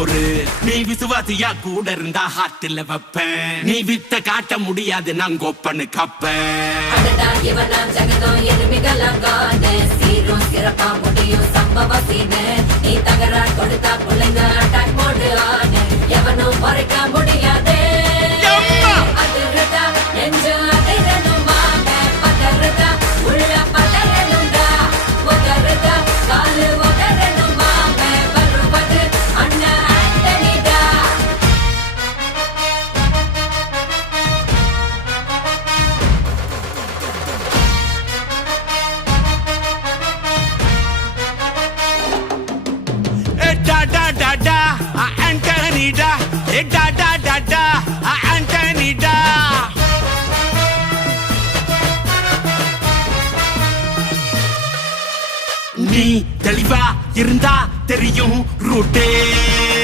பொறு. நீ விசுவாசியா கூட இருந்தா ஹார்ட்ல வைப்பேன். நீ வித்த காட்ட முடியாது நான் கோப்பனு கப்பேன். இவனாம் ஜெகதம் எருமிகளாங்கான சீரும் சிறப்பா முடியும் சம்பவ சீனு. நீ தகராறு கொடுத்தா பிள்ளைங்க அட்டாக் மோடு ஆனு. எவனும் மறைக்க முடியாதே. அதிர்றதா நெஞ்சு அதிரணுமாங்க. பதறதா உள்ள பதறணுண்டா. உதறதா காலு உதறணுமாங்க. வருவது அண்ணன் ஆண்டனிடா. Antonida, Antonida. நீ தெளிவா இருந்தா தெரியும் ரூட்டே.